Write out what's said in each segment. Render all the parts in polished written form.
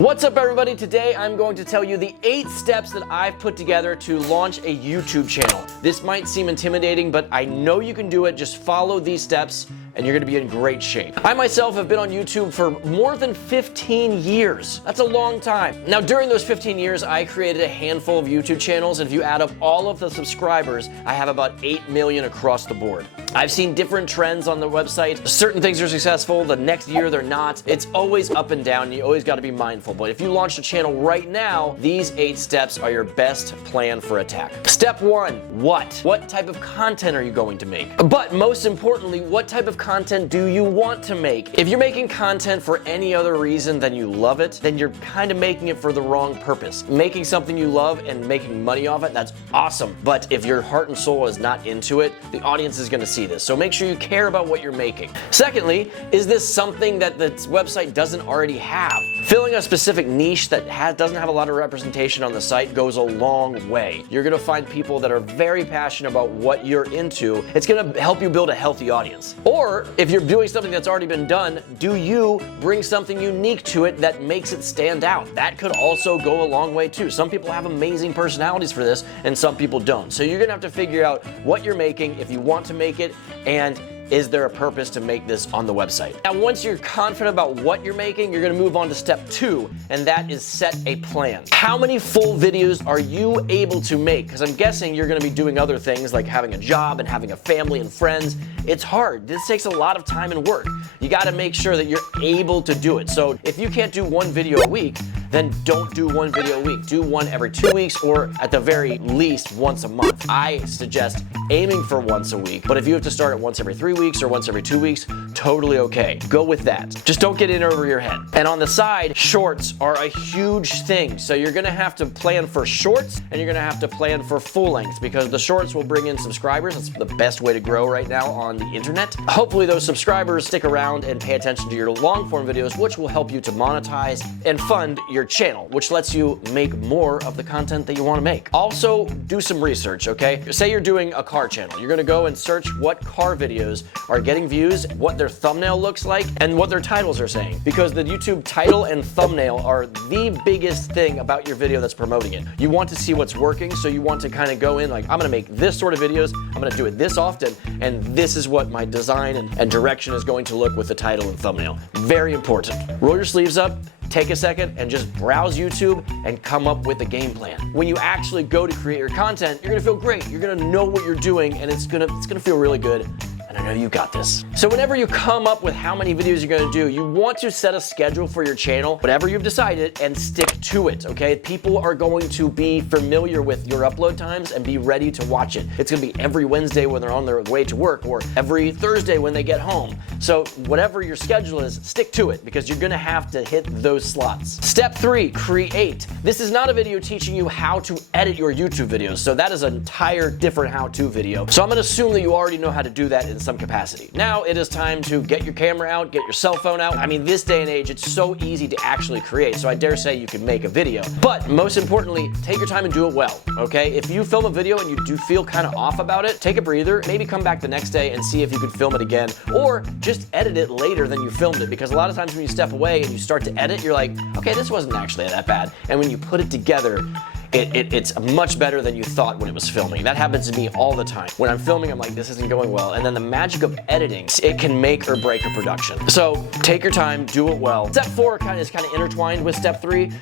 What's up, everybody? Today I'm going to tell you the 8 steps that I've put together to launch a YouTube channel. This might seem intimidating, but I know you can do it. Just follow these steps and you're gonna be in great shape. I myself have been on YouTube for more than 15 years. That's a long time. Now, during those 15 years, I created a handful of YouTube channels, and if you add up all of the subscribers, I have about 8 million across the board. I've seen different trends on the website. Certain things are successful, the next year they're not. It's always up and down, and you always gotta be mindful. But if you launch a channel right now, these 8 steps are your best plan for attack. Step 1, what? What type of content are you going to make? But most importantly, what type of content do you want to make? If you're making content for any other reason than you love it, then you're kind of making it for the wrong purpose. Making something you love and making money off it, that's awesome. But if your heart and soul is not into it, the audience is gonna see this. So make sure you care about what you're making. Secondly, is this something that the website doesn't already have? Filling a specific niche that doesn't have a lot of representation on the site goes a long way. You're gonna find people that are very passionate about what you're into. It's gonna help you build a healthy audience. Or if you're doing something that's already been done, do you bring something unique to it that makes it stand out? That could also go a long way too. Some people have amazing personalities for this and some people don't. So you're gonna have to figure out what you're making, if you want to make it, and is there a purpose to make this on the website? Now, once you're confident about what you're making, you're gonna move on to step 2, and that is set a plan. How many full videos are you able to make? Because I'm guessing you're gonna be doing other things like having a job and having a family and friends. It's hard. This takes a lot of time and work. You gotta make sure that you're able to do it. So if you can't do 1 video a week, then don't do 1 video a week. Do 1 every 2 weeks, or at the very least once a month. I suggest aiming for once a week, but if you have to start at once every 3 weeks or once every 2 weeks, totally okay. Go with that. Just don't get in over your head. And on the side, shorts are a huge thing. So you're gonna have to plan for shorts and you're gonna have to plan for full length, because the shorts will bring in subscribers. That's the best way to grow right now on the internet. Hopefully those subscribers stick around and pay attention to your long form videos, which will help you to monetize and fund your channel, which lets you make more of the content that you want to make. Also, do some research, okay? Say you're doing a car channel. You're gonna go and search what car videos are getting views, what their thumbnail looks like, and what their titles are saying. Because the YouTube title and thumbnail are the biggest thing about your video that's promoting it. You want to see what's working, so you want to kind of go in like, I'm gonna make this sort of videos, I'm gonna do it this often, and this is what my design and direction is going to look with the title and thumbnail. Very important. Roll your sleeves up, take a second and just browse YouTube and come up with a game plan. When you actually go to create your content, you're gonna feel great. You're gonna know what you're doing, and it's gonna feel really good. And I know you got this. So whenever you come up with how many videos you're gonna do, you want to set a schedule for your channel, whatever you've decided, and stick to it, okay? People are going to be familiar with your upload times and be ready to watch it. It's gonna be every Wednesday when they're on their way to work, or every Thursday when they get home. So whatever your schedule is, stick to it, because you're gonna have to hit those slots. Step 3, create. This is not a video teaching you how to edit your YouTube videos, so that is an entire different how-to video. So I'm gonna assume that you already know how to do that in some capacity. Now it is time to get your camera out, get your cell phone out. I mean, this day and age, it's so easy to actually create, so I dare say you can make a video. But most importantly, take your time and do it well, okay? If you film a video and you do feel kind of off about it, take a breather, maybe come back the next day and see if you can film it again, or just edit it later than you filmed it, because a lot of times when you step away and you start to edit, you're like, okay, this wasn't actually that bad. And when you put it together, it's much better than you thought when it was filming. That happens to me all the time. When I'm filming, I'm like, this isn't going well. And then the magic of editing, it can make or break a production. So take your time, do it well. Step 4 is kind of intertwined with step 3.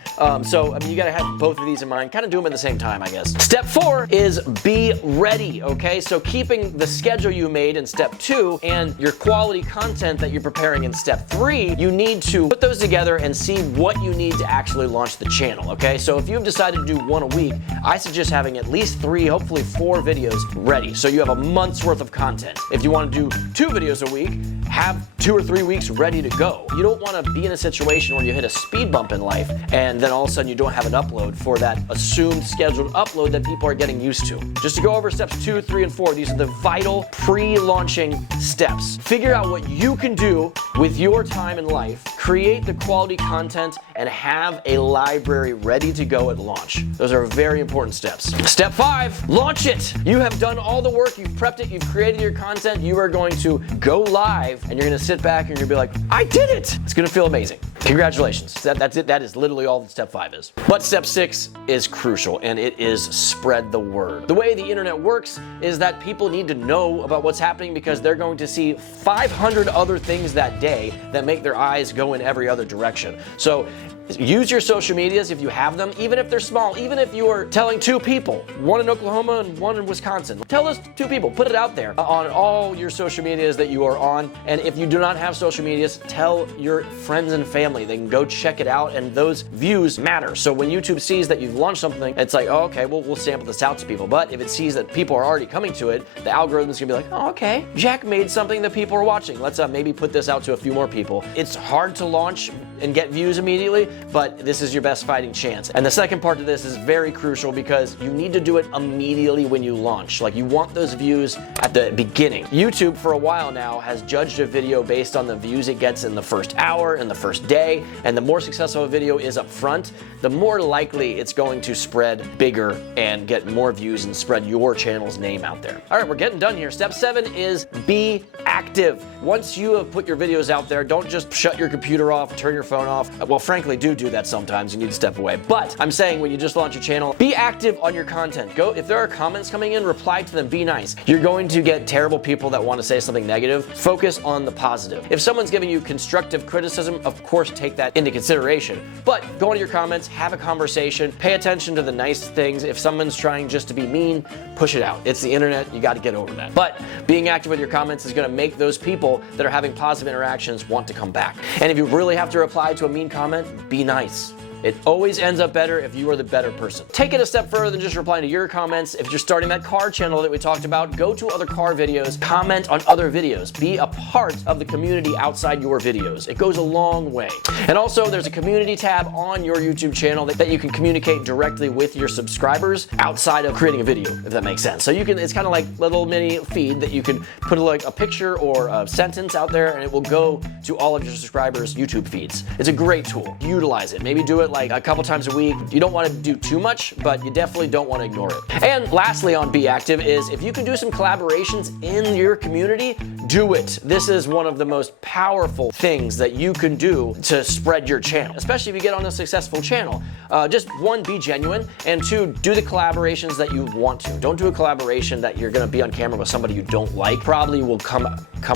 So I mean, you gotta have both of these in mind, kind of do them at the same time, I guess. Step 4 is be ready, okay? So keeping the schedule you made in step 2 and your quality content that you're preparing in step 3, you need to put those together and see what you need to actually launch the channel, okay? So if you've decided to do 1 a week, I suggest having at least 3, hopefully 4 videos ready, so you have a month's worth of content. If you want to do 2 videos a week, have 2 or 3 weeks ready to go. You don't want to be in a situation where you hit a speed bump in life and then all of a sudden you don't have an upload for that assumed scheduled upload that people are getting used to. Just to go over steps 2, 3, and 4, these are the vital pre-launching steps. Figure out what you can do with your time and life, create the quality content, and have a library ready to go at launch. Those are very important steps. Step 5, launch it. You have done all the work, you've prepped it, you've created your content, you are going to go live and you're gonna sit back and you're gonna be like, I did it! It's gonna feel amazing. Congratulations. That's it. That is literally all that step 5 is. But step 6 is crucial, and it is spread the word. The way the internet works is that people need to know about what's happening because they're going to see 500 other things that day that make their eyes go in every other direction. So use your social medias if you have them, even if they're small, even if you are telling 2 people, one in Oklahoma and one in Wisconsin. Tell those 2 people, put it out there on all your social medias that you are on. And if you do not have social medias, tell your friends and family. They can go check it out, and those views matter. So when YouTube sees that you've launched something, it's like, oh, okay, we'll sample this out to people. But if it sees that people are already coming to it, the algorithm's gonna be like, oh, okay, Jack made something that people are watching. Let's maybe put this out to a few more people. It's hard to launch and get views immediately, but this is your best fighting chance. And the second part of this is very crucial because you need to do it immediately when you launch. Like, you want those views at the beginning. YouTube for a while now has judged a video based on the views it gets in the first hour, in the first day, and the more successful a video is up front, the more likely it's going to spread bigger and get more views and spread your channel's name out there. All right, we're getting done here. Step 7 is be active. Once you have put your videos out there, don't just shut your computer off, turn your phone off. Well, frankly, do that sometimes. You need to step away. But I'm saying when you just launch your channel, be active on your content. Go, if there are comments coming in, reply to them, be nice. You're going to get terrible people that want to say something negative. Focus on the positive. If someone's giving you constructive criticism, of course, take that into consideration. But go into your comments, have a conversation, pay attention to the nice things. If someone's trying just to be mean, push it out. It's the internet. You got to get over that. But being active with your comments is going to make those people that are having positive interactions want to come back. And if you really have to reply to a mean comment, be nice. It always ends up better if you are the better person. Take it a step further than just replying to your comments. If you're starting that car channel that we talked about, go to other car videos, comment on other videos. Be a part of the community outside your videos. It goes a long way. And also, there's a community tab on your YouTube channel that you can communicate directly with your subscribers outside of creating a video, if that makes sense. So you can, it's kind of like a little mini feed that you can put like a picture or a sentence out there, and it will go to all of your subscribers' YouTube feeds. It's a great tool. Utilize it. Maybe do it like a couple times a week. You don't want to do too much, but you definitely don't want to ignore it. And lastly on Be Active is if you can do some collaborations in your community, do it. This is one of the most powerful things that you can do to spread your channel, especially if you get on a successful channel. Just 1, be genuine, and 2, do the collaborations that you want to. Don't do a collaboration that you're going to be on camera with somebody you don't like. Probably will come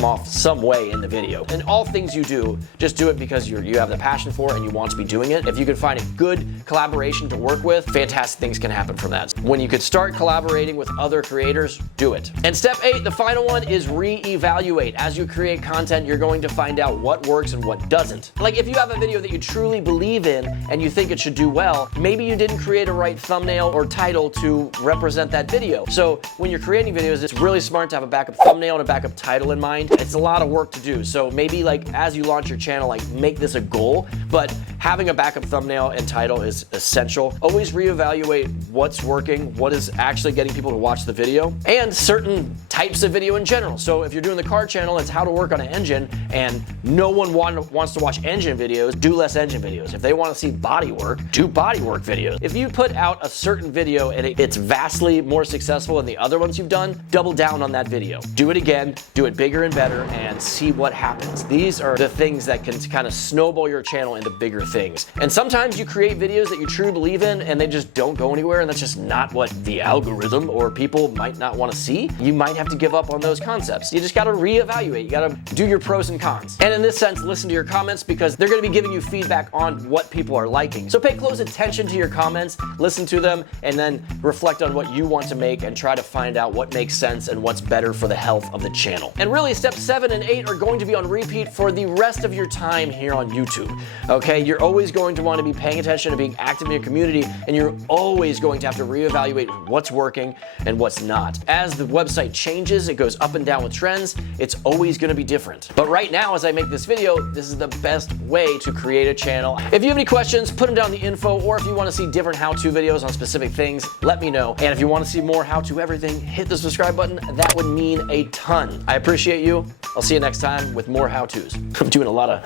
off some way in the video. And all things you do, just do it because you have the passion for it and you want to be doing it. If you can find a good collaboration to work with, fantastic things can happen from that. When you could start collaborating with other creators, do it. And step 8, the final one, is reevaluate. As you create content, you're going to find out what works and what doesn't. Like if you have a video that you truly believe in and you think it should do well, maybe you didn't create a right thumbnail or title to represent that video. So when you're creating videos, it's really smart to have a backup thumbnail and a backup title in mind. It's a lot of work to do. So maybe like as you launch your channel, like make this a goal, but having a backup thumbnail and title is essential. Always reevaluate what's working, what is actually getting people to watch the video, and certain types of video in general. So if you're doing the car channel, it's how to work on an engine, and no one wants to watch engine videos, do less engine videos. If they want to see body work, do body work videos. If you put out a certain video and it's vastly more successful than the other ones you've done, double down on that video. Do it again, do it bigger and better, and see what happens. These are the things that can kind of snowball your channel into bigger things. And sometimes you create videos that you truly believe in and they just don't go anywhere, and that's just not what the algorithm or people might not want to see. You might have to give up on those concepts. You just got to reevaluate. You got to do your pros and cons. And in this sense, listen to your comments because they're going to be giving you feedback on what people are liking. So pay close attention to your comments, listen to them, and then reflect on what you want to make and try to find out what makes sense and what's better for the health of the channel. And really, steps 7 and 8 are going to be on repeat for the rest of your time here on YouTube. Okay, you're always going to want to be paying attention to being active in your community, and you're always going to have to reevaluate what's working and what's not. As the website changes, it goes up and down with trends, it's always going to be different. But right now, as I make this video, this is the best way to create a channel. If you have any questions, put them down in the info, or if you want to see different how-to videos on specific things, let me know. And if you want to see more how-to everything, hit the subscribe button. That would mean a ton. I appreciate you. I'll see you next time with more how-tos. I'm doing a lot of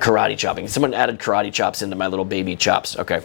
karate chopping. Someone added karate chops into my little baby chops. Okay.